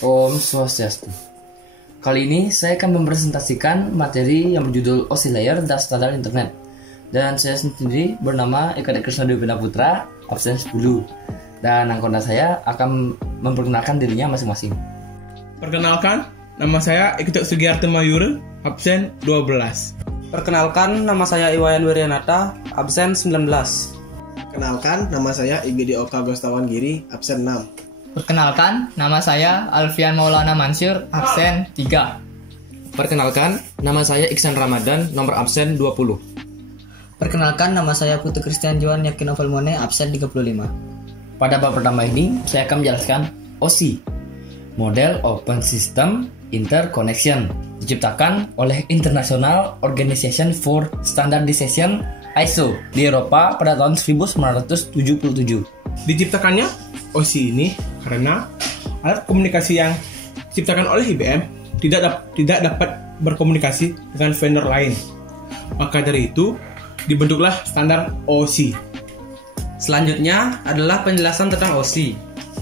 Om Swastiastu. Kali ini saya akan mempresentasikan materi yang berjudul OSI Layer dan Standar Internet. Dan saya sendiri bernama Eka Krisna Dewi Putra, absen 10. Dan anggota saya akan memperkenalkan dirinya masing-masing. Perkenalkan, nama saya Ikut Sugiarto Mayur, absen 12. Perkenalkan, nama saya Iwayan Wiryanata, absen 19. Perkenalkan, nama saya Igede Oka Gostawan Giri, absen 6. Perkenalkan, nama saya Alfian Maulana Mansur, absen 3. Perkenalkan, nama saya Iksan Ramadan, nomor absen 20. Perkenalkan, nama saya Putu Christian Johan Yakin Novelmone, absen 35. Pada bab pertama ini, saya akan menjelaskan OSI, Model Open System Interconnection, diciptakan oleh International Organization for Standardization ISO di Eropa pada tahun 1977. Diciptakannya OSI ini karena alat komunikasi yang diciptakan oleh IBM tidak dapat berkomunikasi dengan vendor lain. Maka dari itu, dibentuklah standar OSI. Selanjutnya adalah penjelasan tentang OSI.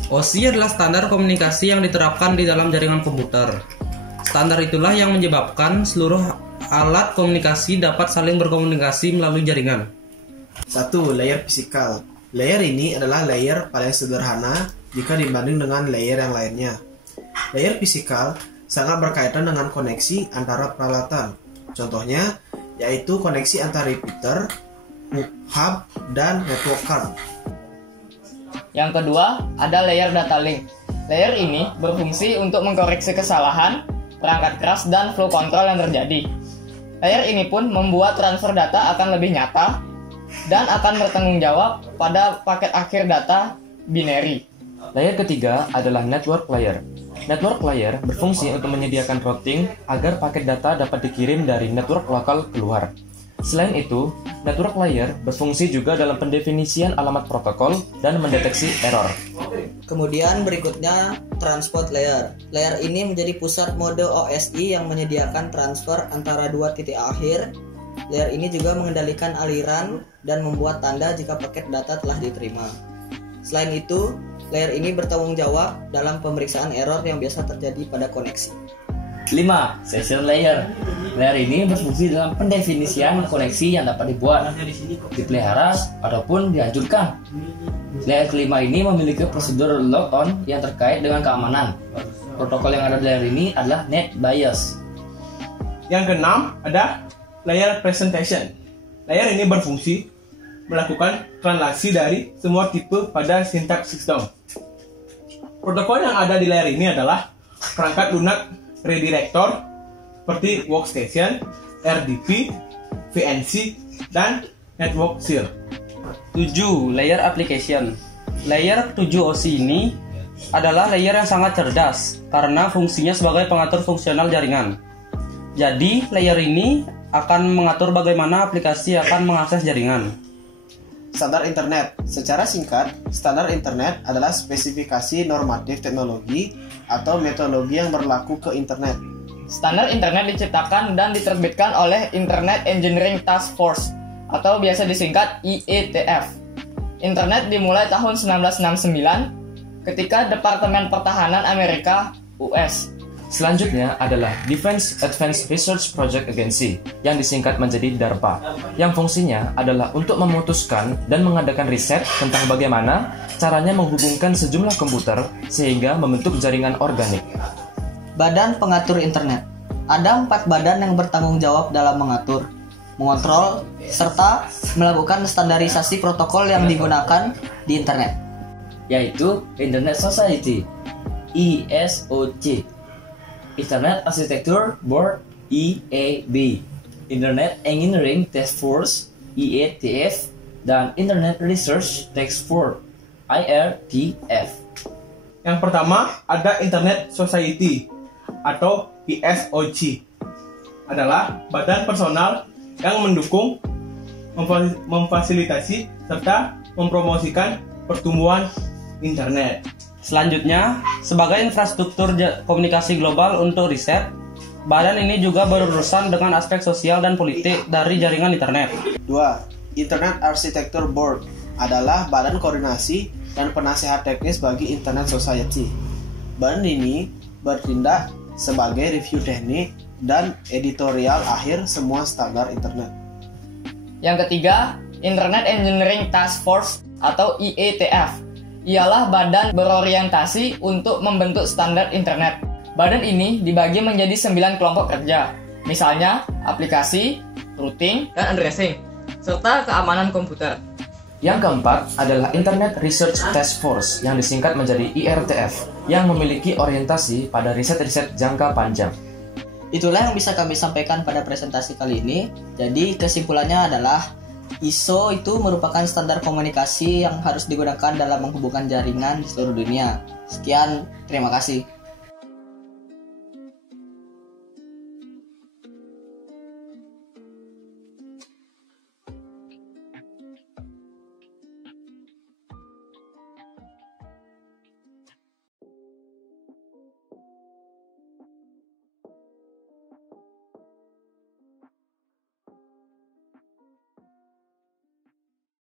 OSI adalah standar komunikasi yang diterapkan di dalam jaringan komputer. Standar itulah yang menyebabkan seluruh alat komunikasi dapat saling berkomunikasi melalui jaringan. 1. Layer fisikal. Layer ini adalah layer paling sederhana jika dibanding dengan layer yang lainnya. Layer fisikal sangat berkaitan dengan koneksi antara peralatan. Contohnya, yaitu koneksi antara repeater, hub, dan network card. Yang kedua, ada layer data link. Layer ini berfungsi untuk mengkoreksi kesalahan, perangkat keras, dan flow control yang terjadi. Layer ini pun membuat transfer data akan lebih nyata dan akan bertanggung jawab pada paket akhir data binary. Layer ketiga adalah Network Layer. Network Layer berfungsi untuk menyediakan routing agar paket data dapat dikirim dari network lokal keluar. Selain itu, Network Layer berfungsi juga dalam pendefinisian alamat protokol dan mendeteksi error. Kemudian berikutnya Transport Layer. Layer ini menjadi pusat mode OSI yang menyediakan transfer antara dua titik akhir. Layer ini juga mengendalikan aliran dan membuat tanda jika paket data telah diterima. Selain itu, layer ini bertanggung jawab dalam pemeriksaan error yang biasa terjadi pada koneksi. 5. Session Layer. Layer ini berfungsi dalam pendefinisian koneksi yang dapat dibuat, dipelihara, ataupun dihancurkan. Layer kelima ini memiliki prosedur lock-on yang terkait dengan keamanan. Protokol yang ada di layer ini adalah NetBIOS. Yang keenam ada Layer Presentation. Layer ini berfungsi melakukan translasi dari semua tipe pada sintaks sistem. Protokol yang ada di layer ini adalah perangkat lunak redirector seperti workstation, RDP, VNC, dan network share. 7. Layer Application. Layer 7 OSI ini adalah layer yang sangat cerdas karena fungsinya sebagai pengatur fungsional jaringan. Jadi, layer ini akan mengatur bagaimana aplikasi akan mengakses jaringan. Standar Internet. Secara singkat, standar Internet adalah spesifikasi normatif teknologi atau metodologi yang berlaku ke Internet. Standar Internet diciptakan dan diterbitkan oleh Internet Engineering Task Force atau biasa disingkat IETF. Internet dimulai tahun 1969 ketika Departemen Pertahanan Amerika US. Selanjutnya adalah Defense Advanced Research Project Agency yang disingkat menjadi DARPA, yang fungsinya adalah untuk memutuskan dan mengadakan riset tentang bagaimana caranya menghubungkan sejumlah komputer sehingga membentuk jaringan organik. Badan Pengatur Internet. Ada 4 badan yang bertanggung jawab dalam mengatur, mengontrol, serta melakukan standarisasi protokol yang digunakan di Internet, Yaitu Internet Society, ISOC, Internet Architecture Board, IAB, Internet Engineering Task Force, IETF, dan Internet Research Task Force, IRTF. Yang pertama ada Internet Society atau ISOC, adalah badan personal yang mendukung, memfasilitasi, serta mempromosikan pertumbuhan internet. Selanjutnya, sebagai infrastruktur komunikasi global untuk riset, badan ini juga berurusan dengan aspek sosial dan politik dari jaringan internet. 2. Internet Architecture Board adalah badan koordinasi dan penasehat teknis bagi Internet Society. Badan ini bertindak sebagai review teknik dan editorial akhir semua standar internet. Yang ketiga, Internet Engineering Task Force atau IETF. Ialah badan berorientasi untuk membentuk standar internet. Badan ini dibagi menjadi 9 kelompok kerja. Misalnya, aplikasi, routing, dan addressing, serta keamanan komputer. Yang keempat adalah Internet Research Task Force yang disingkat menjadi IRTF yang memiliki orientasi pada riset-riset jangka panjang. Itulah yang bisa kami sampaikan pada presentasi kali ini. Jadi kesimpulannya adalah ISO itu merupakan standar komunikasi yang harus digunakan dalam menghubungkan jaringan di seluruh dunia. Sekian, terima kasih.